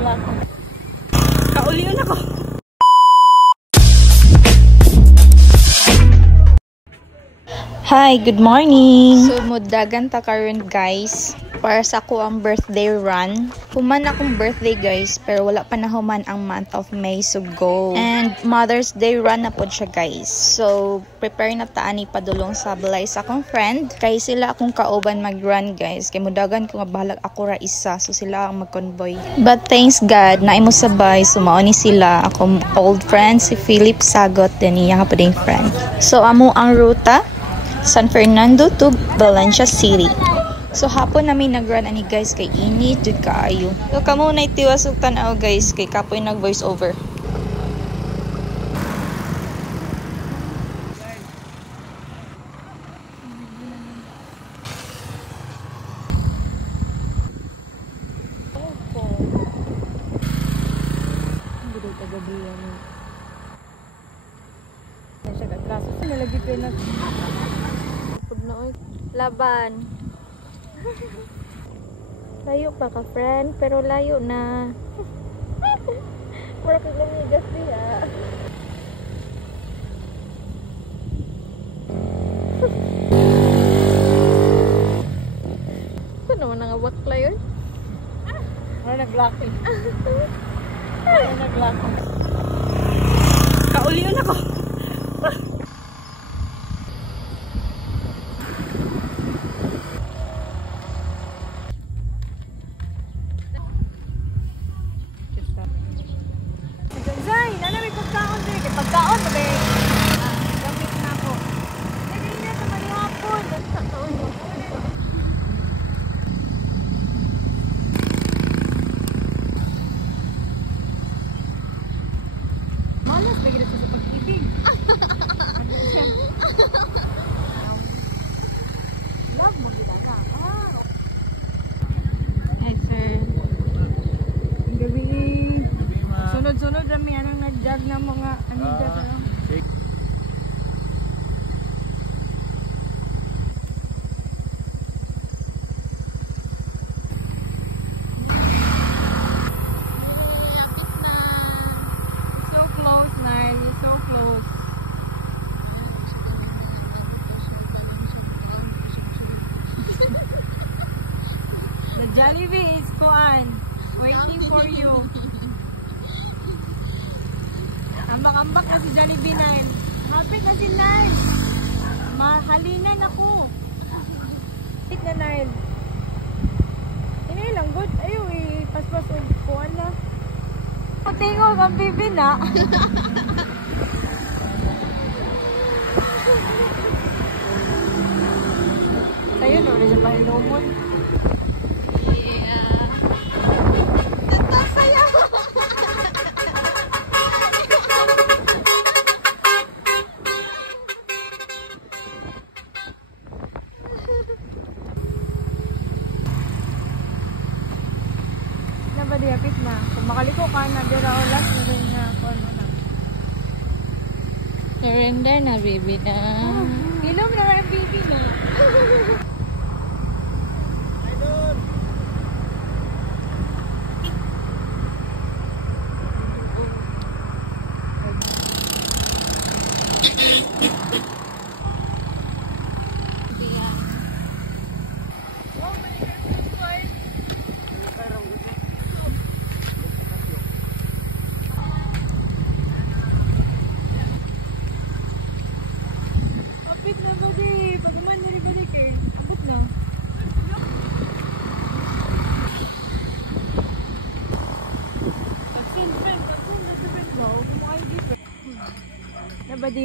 nag-vlog. Kaulion ako. Hi, good morning. So mudagan ta karon guys para sa ako ang birthday run. Human akong birthday guys pero wala pa nahuman ang month of May, so go. And Mother's Day run na pod siya guys. So prepare na ta ani padulong sa balay sa akong friend. Kay sila akong kauban mag-run guys. Kay mudagan ko nga bahalag ako ra isa, so sila ang mag-convoy. But thanks God na imo sabay sumao ni sila akong old friend si Philip Sagot din niya ka pading friend. So amo ang ruta San Fernando to Valencia City. So hapon namin nag-run ani guys kay init jud kaayo. So kamo na itiwasog tan-aw guys kay kapoy nag voice over. Laban. Layo pa ka friend, pero layo na. Mura ka gumigas diya. Saan naman nangabakla yun? Mura nag-lucky. Mura nag-lucky. Kaulion ako. Pagkaon ba gamit na ako. Hindi na sa malihapon. Pagkaon mo. Malas bigyan sa pag-ibig. Love mo gila na. Hi sir. Gabi. Sunod-sunod rami anong nag-jog na mga Jollibee is kuan, waiting for you. Ambak-ambak na si Jollibee na. Hapit na si Nile. Mahalinan ako. Hapit na Nile. Ini lang good. Ayaw paspas o kuan na. Patingog ang bibi na. Tayo na rin sa pahilumon. Diapit na. Kung makaliko ka na, dira o last na rin nga kung ano na. Surrender na, baby na. Ilom na ang baby na.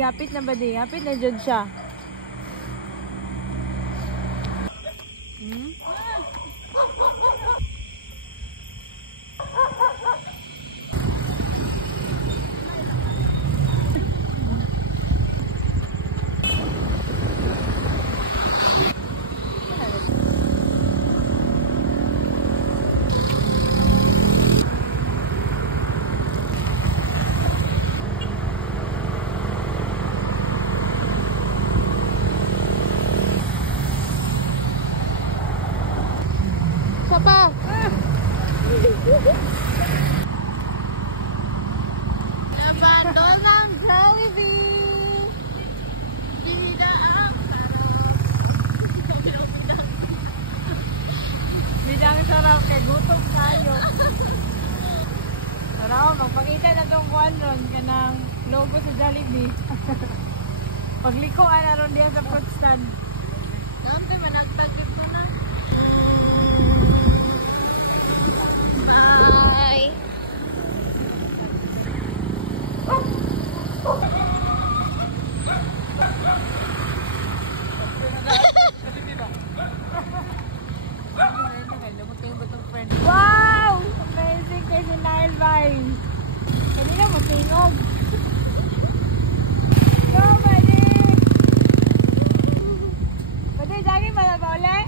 Hapit na ba di? Hapit na dyan siya. Papa! Jollibee! Bidang sarap kay gutom tayo. Sarap, magpakita na itong kuwan ron kanang logo sa Jollibee. Paglikuan na ron diya sa fruit stand. Nante managtagit mo na. Bye! Wow! Amazing kay si Nile Vibes. Kanina mo tingog. Go, buddy! Buddy, dagi ba na ba ulit?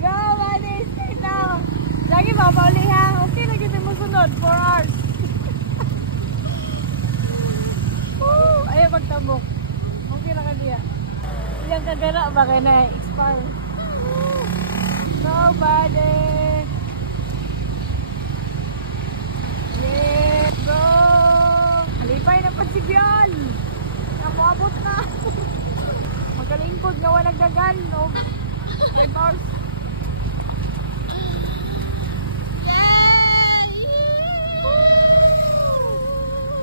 Go, buddy! Stay now! Dagi ba ba ulit ha? Okay, lagi mo sunod. 4 hours. Woo! Ayaw magtabok. Okay na ka diya. Ilang kagara ba kayo na expire? Go, buddy! Yes, go! Halipay na pagsigyan! Nakuabot na! Magalingkod nga walang dagan, no? 5 hours.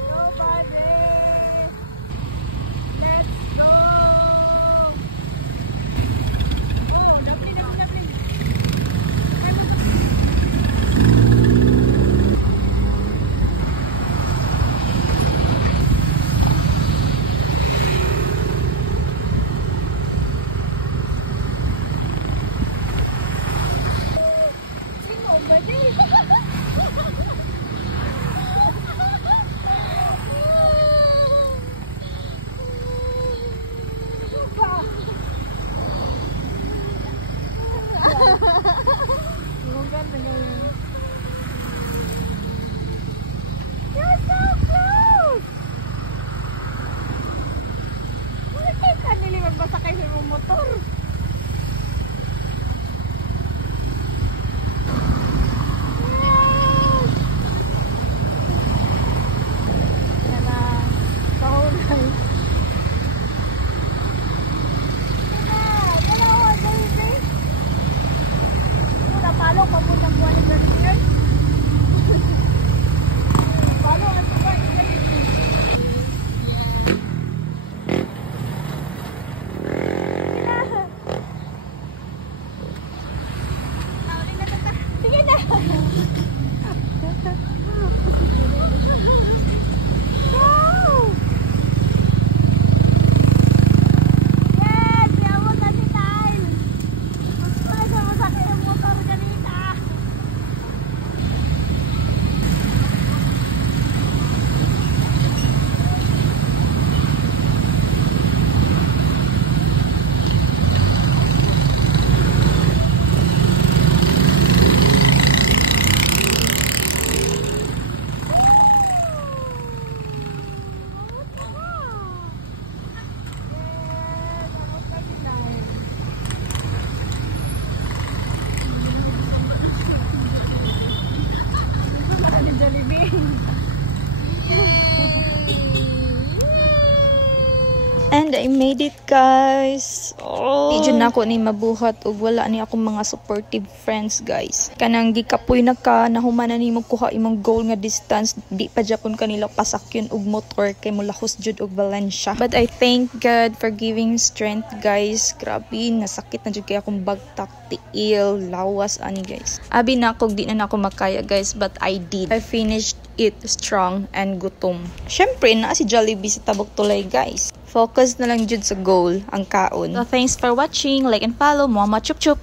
Go, buddy! Let's go! Oh, dapli. You're so close! Bakit ka nili magbasakay sa mong motor? Yes! Tara, kahulay. Dalawa, baby. Ano, napalok pa po ng buwan ng ganyan? Palok, ang sabay. Sige na! Go! Yes! Yamot na si Tile! Gusto na siya masakay ang motor kanina! And I made it, guys. Oh, di jud nako ni mabuhat ug wala ni akong mga supportive friends, guys. Kanang gikapoy na ka nahuman na nimo kuha imong goal nga distance, di pa japon kanila pasakyon og motor kay mulahos jud og Valencia. But I thank God for giving strength, guys. Grabe, nasakit na jud kay akong bagtak, tiil, lawas ani, guys. Abi na ako di na nako makaya, guys, but I did. I finished it strong and gutom. Syempre na si Jollibee sa Tabok Tulay, guys. Focus na lang jud sa goal ang kaon. So thanks for watching. Like and follow. Mama chup chup.